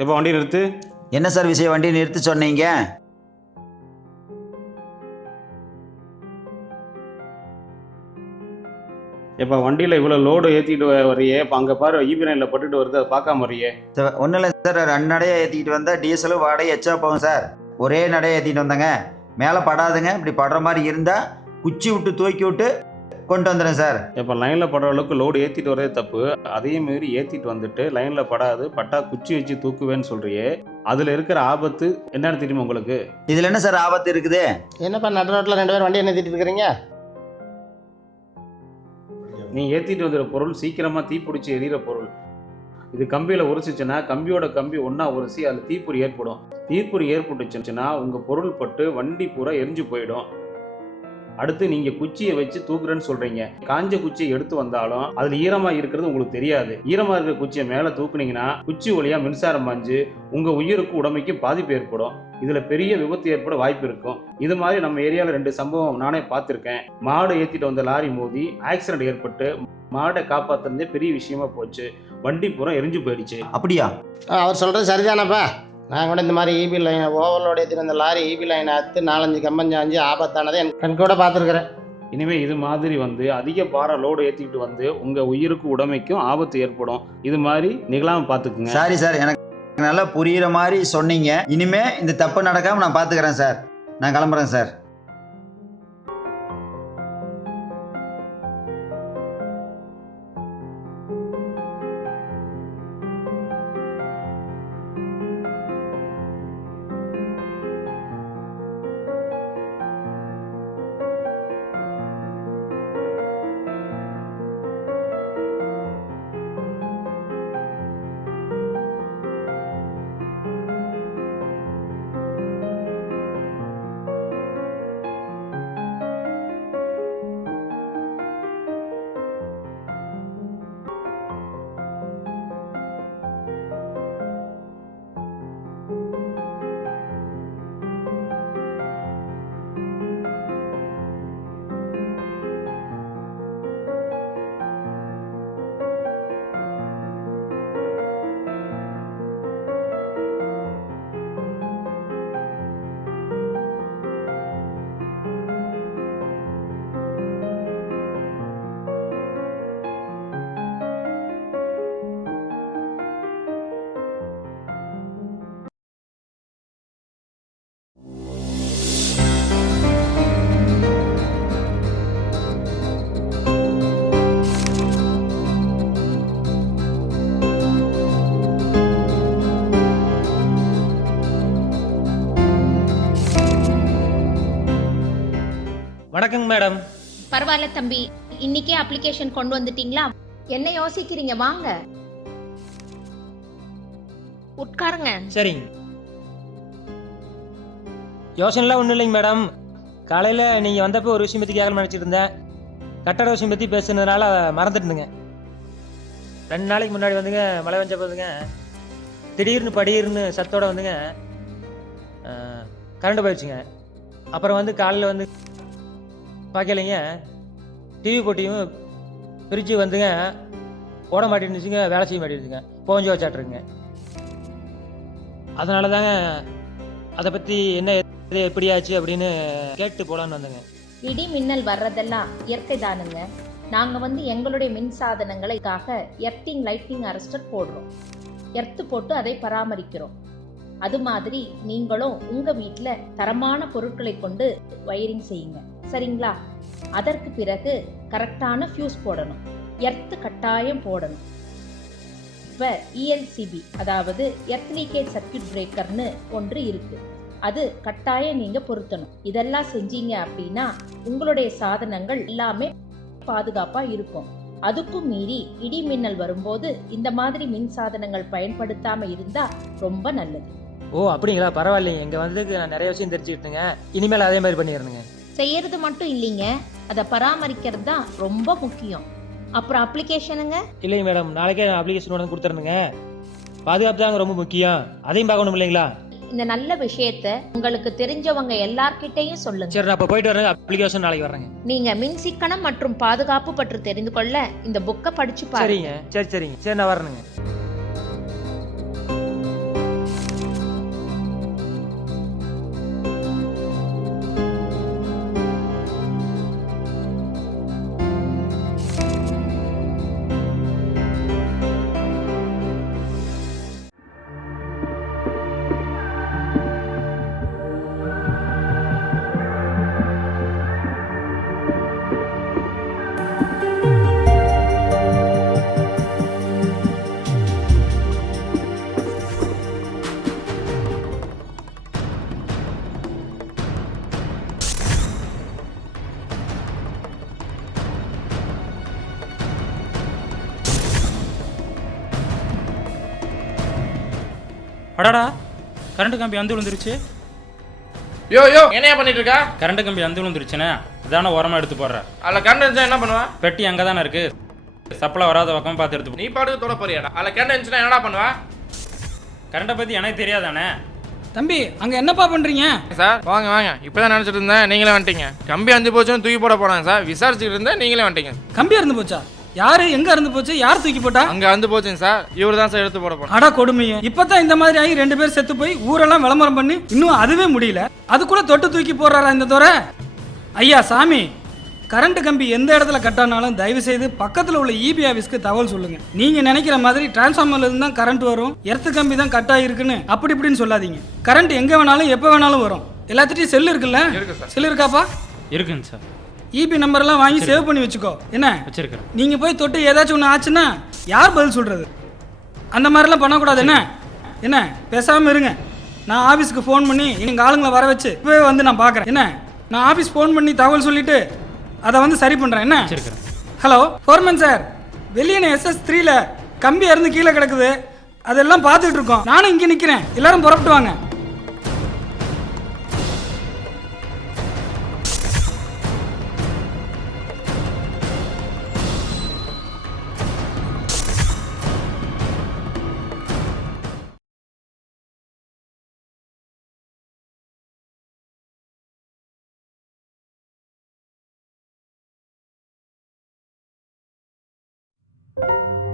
எப்போ வண்டி நிறுத்து? என்ன சார் விஷயம்? வண்டி நிறுத்தி சொன்னீங்க? எப்போ வண்டியில் இவ்வளோ லோடு ஏற்றிட்டு வரையே இப்போ அங்கே பாரு ஈபி லைனில் பட்டுட்டு வருது அதை பார்க்காம வரையே ஒன்றும் இல்லை சார். ரெண்டு நடையை ஏற்றிக்கிட்டு வந்தால் டீசலும் வாடகை எச்சா போகும் சார். ஒரே நடையை ஏற்றிட்டு வந்தாங்க. மேலே படாதுங்க. இப்படி படுற மாதிரி இருந்தால் குச்சி விட்டு தூக்கி விட்டு கொண்டு வந்துடுறேன் சார். இப்போ லைனில் படுற அளவுக்கு லோடு ஏற்றிட்டு வரதே தப்பு. அதே மாரி ஏற்றிட்டு வந்துட்டு லைனில் படாது பட்டா குச்சி வச்சு தூக்குவேன்னு சொல்றியே. அதில் இருக்கிற ஆபத்து என்னன்னு தெரியுமா உங்களுக்கு? இதில் என்ன சார் ஆபத்து இருக்குது? என்னப்பா நடு ரோட்டில் ரெண்டு பேரும் வண்டி நிறுத்திட்டு இருக்கிறீங்க? நீ ஏற்றிட்டு வந்துற பொருள் சீக்கிரமாக தீப்பிடிச்சி எரியிற பொருள். இது கம்பியில் உரைச்சிச்சுன்னா கம்பியோட கம்பி ஒன்றா உரசி அதில் தீப்பொறி ஏற்படும். தீப்பொறி ஏற்பட்டுச்சுன்னா உங்கள் பொருள் பட்டு வண்டி பூரா எரிஞ்சு போயிடும். அடுத்து நீங்கள் குச்சியை வச்சு தூக்குறேன்னு சொல்கிறீங்க காஞ்ச குச்சியை எடுத்து வந்தாலும் அதில் ஈரமாக இருக்கிறது உங்களுக்கு தெரியாது. ஈரமாக இருக்கிற குச்சியை மேலே தூக்குனீங்கன்னா குச்சி வழியாக மின்சாரம் பாஞ்சு உங்கள் உயிருக்கு உடமைக்கு பாதிப்பு ஏற்படும். இதில் பெரிய விபத்து ஏற்பட வாய்ப்பு இருக்கும். இது மாதிரி நம்ம ஏரியாவில் ரெண்டு சம்பவம் நானே பார்த்துருக்கேன். மாடு ஏற்றிட்டு வந்த லாரி மோதி ஆக்சிடென்ட் ஏற்பட்டு மாடை காப்பாத்துறதே பெரிய விஷயமா போச்சு. வண்டி பூரா எரிஞ்சு போயிடுச்சு. அப்படியா? அவர் சொல்கிறது சரிதானப்பா? நான் கூட இந்த மாதிரி இபி லைன் ஓவர்லோடு ஏற்றிட்டு வந்த லாரி இபி லைன் அறுத்து நாலஞ்சு கம்பஞ்சாஞ்சு ஆபத்தானதை என் கண் கூட பார்த்துருக்குறேன். இனிமே இது மாதிரி வந்து அதிக பார லோடு ஏற்றிக்கிட்டு வந்து உங்க உயிருக்கு உடமைக்கும் ஆபத்து ஏற்படும். இது மாதிரி நிகழாம பார்த்துக்குங்க. Sorry sir. எனக்கு நல்லா புரியுற மாதிரி சொன்னீங்க. இனிமே இந்த தப்பு நடக்காமல் நான் பார்த்துக்கிறேன் சார். நான் கிளம்புறேன் சார். வணக்கங்க மேடம். பரவாயில்ல தம்பி. இன்னைக்கே அப்ளிகேஷன் கொண்டு வந்துட்டீங்களா? என்ன யோசிக்கிறீங்க? வாங்க. உட்காருங்க. சரிங்க. யோசனைலாம் ஒன்றும் இல்லைங்க மேடம். காலையில் நீங்கள் வந்தப்போ ஒரு விஷயம் பற்றி கேட்கணும்னு நினச்சிட்டு இருந்தேன். கட்டட விஷயம் பற்றி பேசுனதுனால மறந்துட்டுங்க ரெண்டு நாளைக்கு முன்னாடி வந்துங்க மழை வந்த போதுங்க திடீர்னு படிர்னு சத்தோட வந்துங்க கரண்ட் போயிடுச்சுங்க. அப்புறம் வந்து காலையில் வந்து பார்க்கலைங்க. டிவி போட்டியும் ஃப்ரிட்ஜு வந்துங்க. ஓட மாட்டேருந்துச்சுங்க வேலை செய்ய மாட்டேருந்துச்சுங்க போஞ்சு வச்சாட்ருங்க அதனால தாங்க அதை பற்றி என்ன இது எப்படி ஆச்சு அப்படின்னு கேட்டு போலான்னு வந்தேங்க. இடி மின்னல் வர்றதெல்லாம் இயற்கை தானுங்க. நாங்க வந்து எங்களுடைய மின் சாதனங்களுக்காக எர்த்திங் லைட்டிங் அரஸ்டர் போடுறோம். எர்த்து போட்டு அதை பராமரிக்கிறோம். அது மாதிரி நீங்களும் உங்க வீட்டில் தரமான பொருட்களை கொண்டு வயரிங் செய்யுங்க. சரிங்களா? அதற்கு பிறகு கரெக்டான ஃபியூஸ் போடணும். எர்த்து கட்டாயம் போடணும். இப்போ இஎல்சிபி அதாவது எர்த் லீக்கேஜ் சர்க்கியூட் பிரேக்கர்னு ஒன்று இருக்குது அது கட்டாயம் நீங்கள் பொருத்தணும். இதெல்லாம் செஞ்சீங்க அப்படின்னா உங்களுடைய சாதனங்கள் எல்லாமே பாதுகாப்பாக இருக்கும். அதுக்கும் மீறி இடி மின்னல் வரும்போது இந்த மாதிரி மின் சாதனங்கள் பயன்படுத்தாம இருந்தா ரொம்ப நல்லது. ஓ அப்படிங்களா? பரவாயில்லைங்க. இங்கே வந்து நான் நிறைய விஷயம் தெரிஞ்சுக்கிட்டுங்க. இனிமேல் அதே மாதிரி பண்ணிடுறேங்க செய்யறது மட்டும் இல்லைங்க. அதை பராமரிக்கிறது தான் ரொம்ப முக்கியம். அப்புறம் அப்ளிகேஷனுங்க இல்லைங்க மேடம் நாளைக்கே அப்ளிகேஷன் உடனே கொடுத்துறேனுங்க. பாதுகாப்பு தாங்க ரொம்ப முக்கியம். அதையும் பார்க்கணும் இல்லைங்களா? இந்த நல்ல விஷயத்த உங்களுக்கு தெரிஞ்சவங்க எல்லார்கிட்டையும் சொல்லுங்க. சரி நான் இப்போ போயிட்டு வரேங்க அப்ளிகேஷன் நாளைக்கு வரேங்க. நீங்க மின் சிக்கனம் மற்றும் பாதுகாப்பு பற்றி தெரிந்து கொள்ள இந்த புக்கை படிச்சு பாருங்க. சரிங்க. சரி சரிங்க. சரி நான் வரேனுங்க. அடடா கரண்ட் கம்பி அந்து விழுந்துருச்சு. யோ யோ. என்னையா பண்ணிட்டு இருக்கா கரண்ட் கம்பி அந்து விழுந்துருச்சுண்ணே அதான ஓரமாக எடுத்து போடுறேன் அதில் கரண்ட் இருந்துச்சா என்ன பண்ணுவா? பெட்டி அங்கே தானே இருக்கு. சப்ளை வராத பக்கம் பார்த்து எடுத்து போ. நீ பாட்டுக்கு தொட போறியாடா. அதில் கரண்ட் இருந்துச்சுன்னா என்னடா பண்ணுவா? கரண்ட்டை பற்றி எனக்கு தெரியாதானே? தம்பி அங்க என்னப்பா பண்றீங்க? சார் வாங்க வாங்க. இப்பதான் நினைச்சிட்டு இருந்தேன் நீங்களே வந்துட்டீங்க. கம்பி அஞ்சு போச்சுன்னு தூக்கி போட போனாங்க சார். விசாரிச்சுட்டு இருந்தேன் நீங்களே வந்துட்டீங்க. கம்பி இருந்து போச்சா? யாரு? எங்க இருந்து போச்சு? யார் தூக்கி போட்டா? அங்க வந்து போச்சுங்க சார். இவர் தான் சார் எடுத்து போட போனோம் அட கொடுமையே. இப்பதான் இந்த மாதிரி ஆகி ரெண்டு பேர் செத்து போய் ஊரெல்லாம் விளம்பரம் பண்ணி இன்னும் அதுவே முடியல. அது கூட தொட்டு தூக்கி போடுறாரா இந்த தோற? ஐயா சாமி கரண்ட் கம்பி எந்த இடத்துல கட்டானாலும் தயவு செய்து பக்கத்துல உள்ள இபி ஆபீஸ்க்கு தகவல் சொல்லுங்க. நீங்க நினைக்கிற மாதிரி டிரான்ஸ்ஃபார்மர்ல இருந்து தான் கரண்ட் வரும். எர்த்து கம்பி தான் கட் ஆகிருக்குன்னு அப்படி இப்படின்னு சொல்லாதீங்க. கரண்ட் எங்க வேணாலும் எப்ப வேணாலும் வரும். எல்லாத்திட்டையும் செல் இருக்குல்ல? இருக்கு சார். செல் இருக்காப்பா? இருக்குங்க சார் இபி நம்பர்லாம் வாங்கி சேவ் பண்ணி வச்சுக்கோ. என்ன? வச்சிருக்கிறேன் நீங்க போய் தொட்டு ஏதாச்சும் ஒன்று ஆச்சுன்னா யார் பதில் சொல்றது? அந்த மாதிரிலாம் பண்ணக்கூடாது. என்ன? என்ன? பேசாம இருங்க. நான் ஆபீஸ்க்கு ஃபோன் பண்ணி எங்க ஆளுங்களை வர வச்சு இப்பவே வந்து நான் பார்க்கறேன் என்ன? நான் ஆபீஸ் ஃபோன் பண்ணி தகவல் சொல்லிட்டு அதை வந்து சரி பண்றேன். என்ன? ஹலோ ஃபோர்மேன் சார் வெளியே எஸ்எஸ் த்ரீல கம்பி இறந்து கீழே கிடக்குது. அதெல்லாம் பார்த்துட்டு இருக்கோம். நானும் இங்கே நிற்கிறேன் எல்லாரும் புறப்பட்டு வாங்க. you